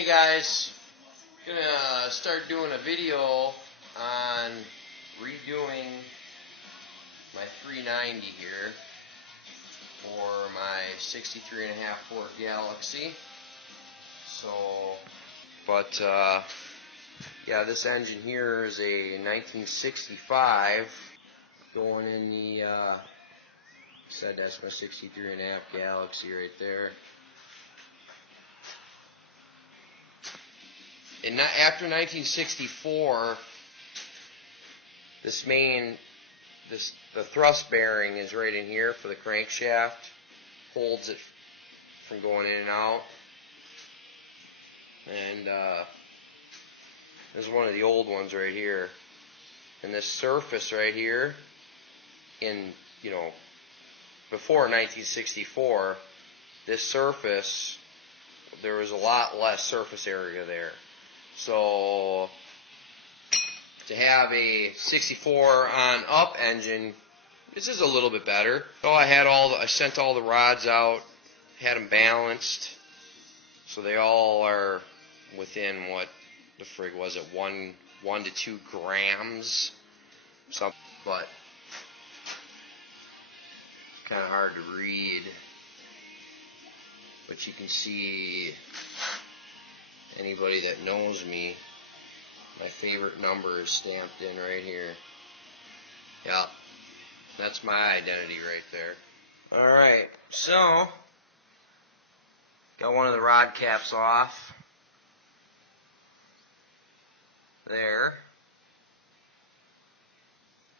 Hey guys, gonna start doing a video on redoing my 390 here for my 63.5 Ford Galaxy. Yeah, this engine here is a 1965 going in the said that's my 63.5 Galaxy right there. After 1964, the thrust bearing is right in here for the crankshaft, holds it from going in and out. And this is one of the old ones right here. And this surface right here, before 1964, this surface, there was a lot less surface area there. So to have a 64 on up engine, this is a little bit better. So I sent all the rods out, had them balanced, so they all are within what the frig was it, 1 to 2 grams, something, but kind of hard to read. But you can see, anybody that knows me, my favorite number is stamped in right here. Yeah, that's my identity right there. Alright, so got one of the rod caps off there.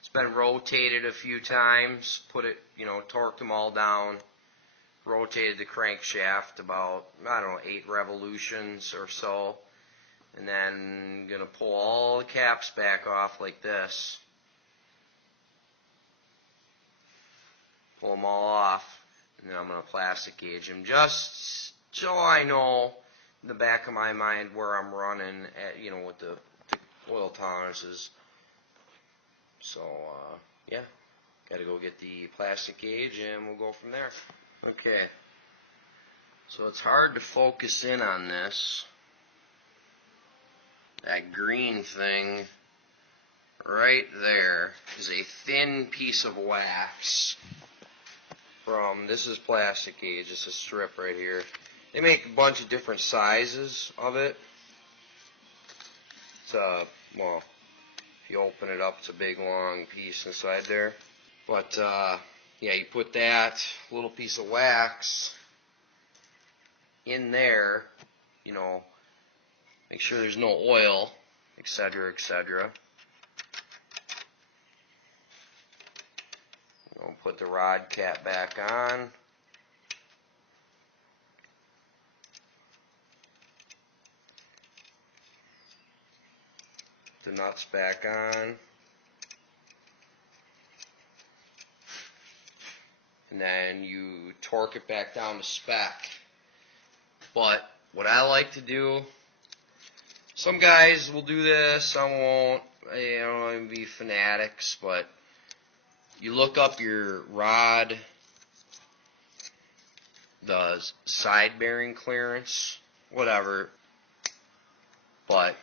It's been rotated a few times, torqued them all down, rotated the crankshaft about, 8 revolutions or so, and then gonna pull all the caps back off like this. Pull them all off, and then I'm gonna plastic gauge them just so I know in the back of my mind where I'm running at, with the oil tolerances. So yeah, gotta go get the plastic gauge and we'll go from there. Okay, so it's hard to focus in on this. That green thing right there is a thin piece of wax from, this is plastic gauge, it's a strip right here. They make a bunch of different sizes of it. It's well, if you open it up, it's a big long piece inside there. But yeah, you put that little piece of wax in there, make sure there's no oil, etc., etc. Put the rod cap back on. The nuts back on. And then you torque it back down to spec. But what I like to do, some guys will do this, some won't. I don't want to be fanatics, but you look up your rod, the side bearing clearance, whatever. But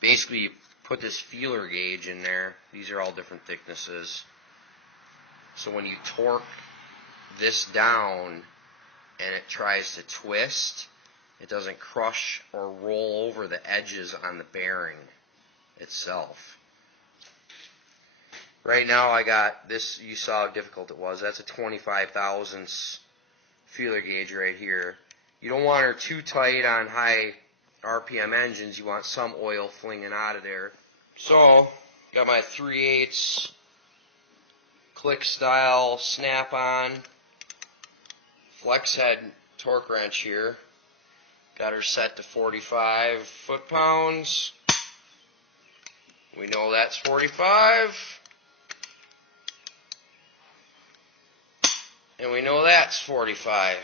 basically, you put this feeler gauge in there. These are all different thicknesses. So when you torque this down and it tries to twist, it doesn't crush or roll over the edges on the bearing itself. Right now I got this, you saw how difficult it was. That's a 25 thousandths feeler gauge right here. You don't want her too tight on high RPM engines. You want some oil flinging out of there. So, got my 3/8 click style snap-on flex head torque wrench here. Got her set to 45 foot-pounds. We know that's 45. And we know that's 45.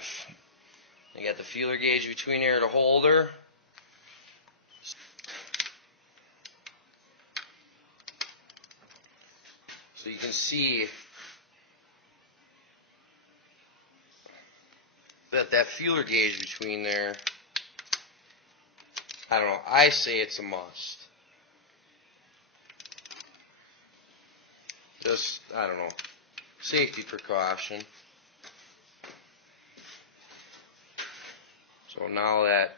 I got the feeler gauge between here to hold her. So you can see that feeler gauge between there I don't know, I say it's a must. Just, I don't know, safety precaution. So now that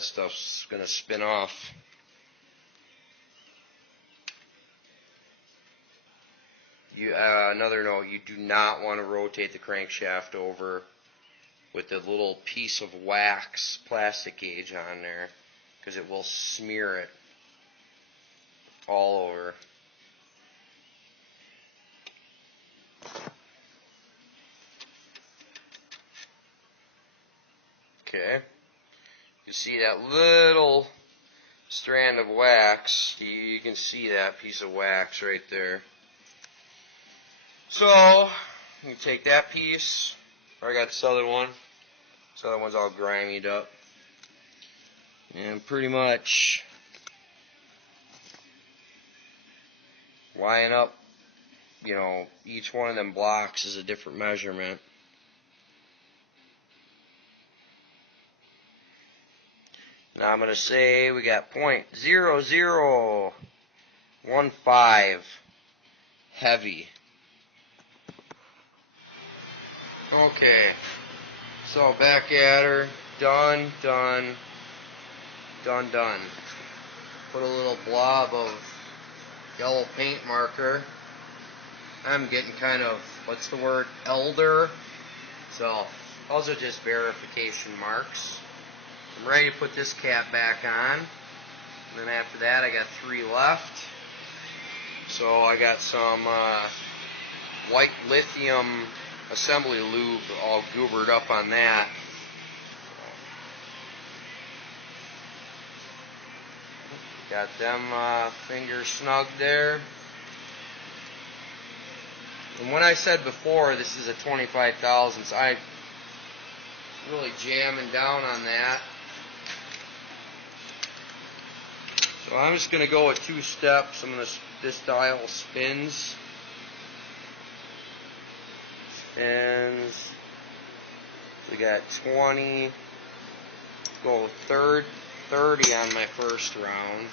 stuff's going to spin off. Another note, you do not want to rotate the crankshaft over with the little piece of wax plastigage on there, because it will smear it all over. Okay, you see that little strand of wax, you can see that piece of wax right there. So, you take that piece, I got this other one, this other one's all grimied up, and pretty much line up, you know, each one of them blocks is a different measurement. Now I'm going to say we got 0.0015 heavy. Okay, so back at her, done. Put a little blob of yellow paint marker. I'm getting kind of, what's the word, elder. So those are just verification marks. I'm ready to put this cap back on. And then after that I got 3 left. So I got some white lithium assembly lube all goobered up on that. Got them fingers snug there. And when I said before this is a 25 thousandths, I really jamming down on that. So I'm just going to go with 2 steps. This dial spins. We got 20. Go 30 on my first round.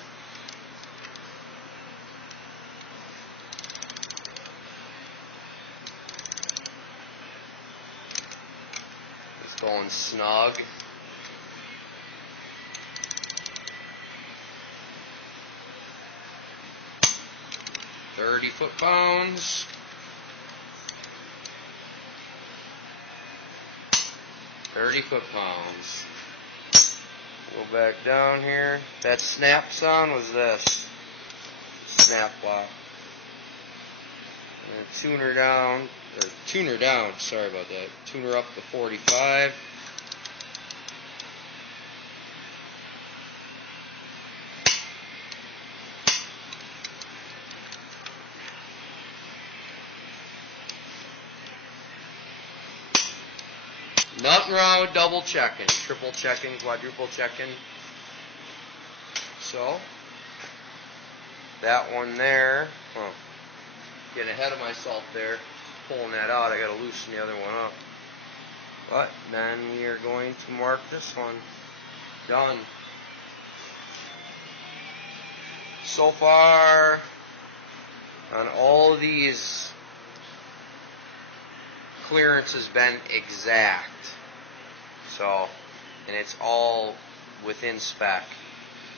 It's going snug. £30 foot-pounds. £30 foot-pounds. Go back down here. That snap sound was this. Snap block. And tune her down. Sorry about that. Tune her up to 45. Nothing wrong with double checking, triple checking, quadruple checking. So, that one there, getting ahead of myself there, pulling that out, I got to loosen the other one up. But then we are going to mark this one. Done. So far, on all of these, clearance has been exact. So, and it's all within spec.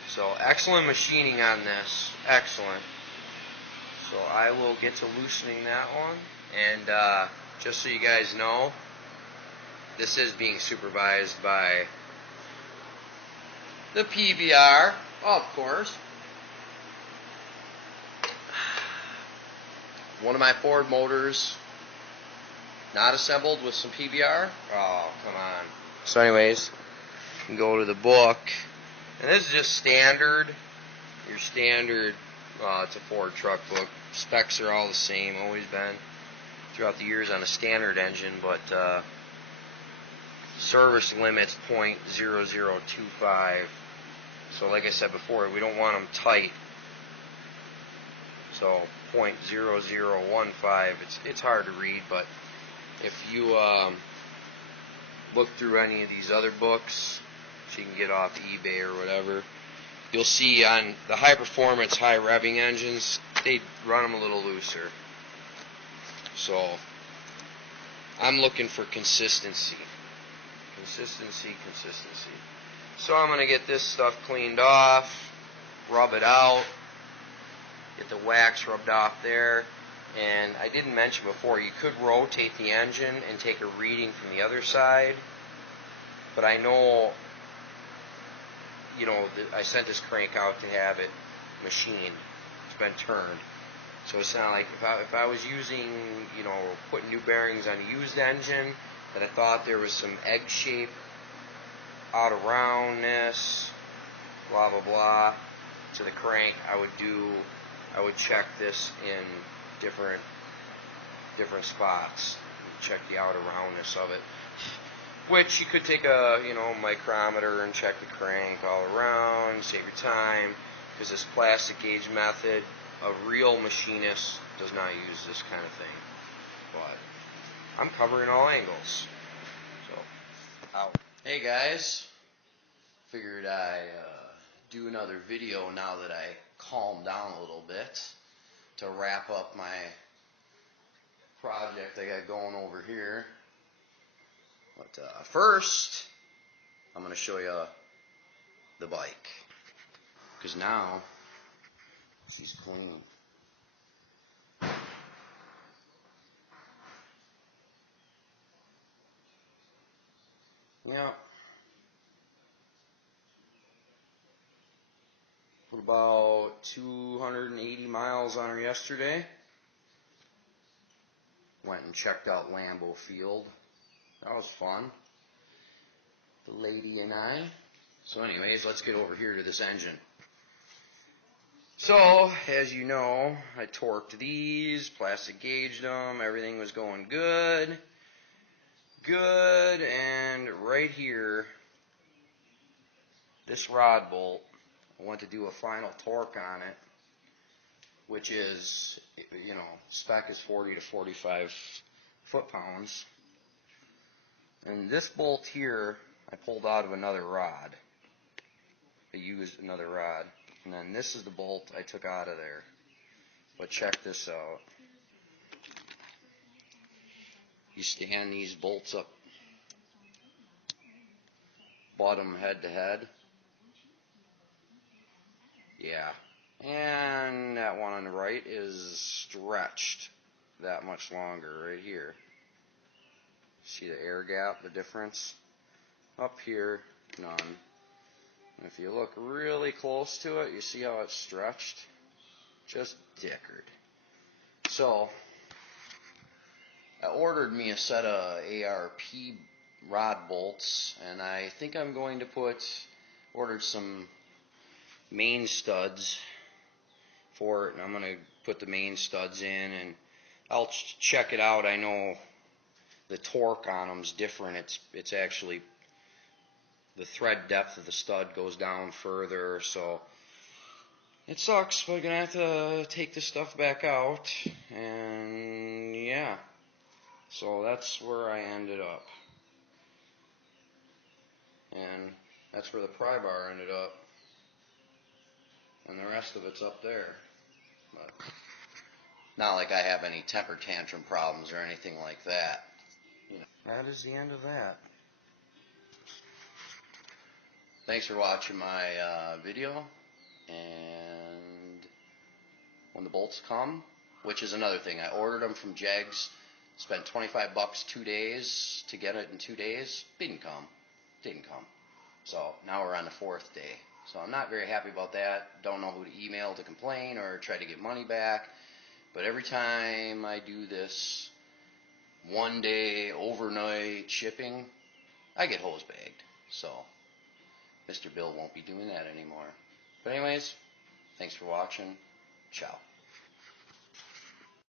So, excellent machining on this. Excellent. So, I will get to loosening that one. And just so you guys know, this is being supervised by the PBR, of course. One of my Ford motors not assembled with some PBR. Oh, come on. So anyways, you can go to the book. And this is just standard. Your standard, it's a Ford truck book. Specs are all the same, always been throughout the years on a standard engine, but service limit's .0025. So like I said before, we don't want them tight. So .0015, it's hard to read, but if you look through any of these other books, so you can get off eBay or whatever. You'll see on the high performance, high revving engines, they run them a little looser. So I'm looking for consistency. Consistency. So I'm going to get this stuff cleaned off, rub it out, get the wax rubbed off there. And I didn't mention before, you could rotate the engine and take a reading from the other side. But I know, you know, I sent this crank out to have it machined. It's been turned. So it's not like if I was using, you know, putting new bearings on a used engine, that I thought there was some egg shape out of roundness, blah blah blah, to the crank, I would check this in different spots, check the outer roundness of it. Which you could take a, you know, micrometer and check the crank all around, save your time, because this plastic gauge method, a real machinist does not use this kind of thing. But I'm covering all angles. So, out. Hey guys, figured I'd do another video now that I calmed down a little bit to wrap up my project I got going over here. But first, I'm going to show you the bike, because now she's clean. Yeah. Put about 280 miles on her yesterday. Went and checked out Lambeau Field. That was fun. The lady and I. So anyways, let's get over here to this engine. So, as you know, I torqued these, plastic gauged them, everything was going good. And right here, this rod bolt, I want to do a final torque on it, which is, you know, spec is 40 to 45 foot-pounds. And this bolt here, I pulled out of another rod. I used another rod. And then this is the bolt I took out of there. But check this out. You stand these bolts up, bottom head to head. Yeah. And that one on the right is stretched that much longer right here. See the air gap, the difference? Up here, none. And if you look really close to it, you see how it's stretched? Just dickered. So, I ordered me a set of ARP rod bolts, and I think I'm going to ordered some main studs for it, and I'm going to put the main studs in, and I'll check it out. I know the torque on them is different. It's actually, the thread depth of the stud goes down further, so it sucks, but I'm going to have to take this stuff back out, and yeah, so that's where I ended up, and that's where the pry bar ended up, and the rest of it's up there. But not like I have any temper tantrum problems or anything like that. You know, that is the end of that. Thanks for watching my video, and when the bolts come, which is another thing, I ordered them from Jegs, spent $25 2 days to get it in 2 days, didn't come. So now we're on the 4th day. So I'm not very happy about that. Don't know who to email to complain or try to get money back. But every time I do this 1 day overnight shipping, I get hose bagged. So Mr. Bill won't be doing that anymore. But anyways, thanks for watching. Ciao.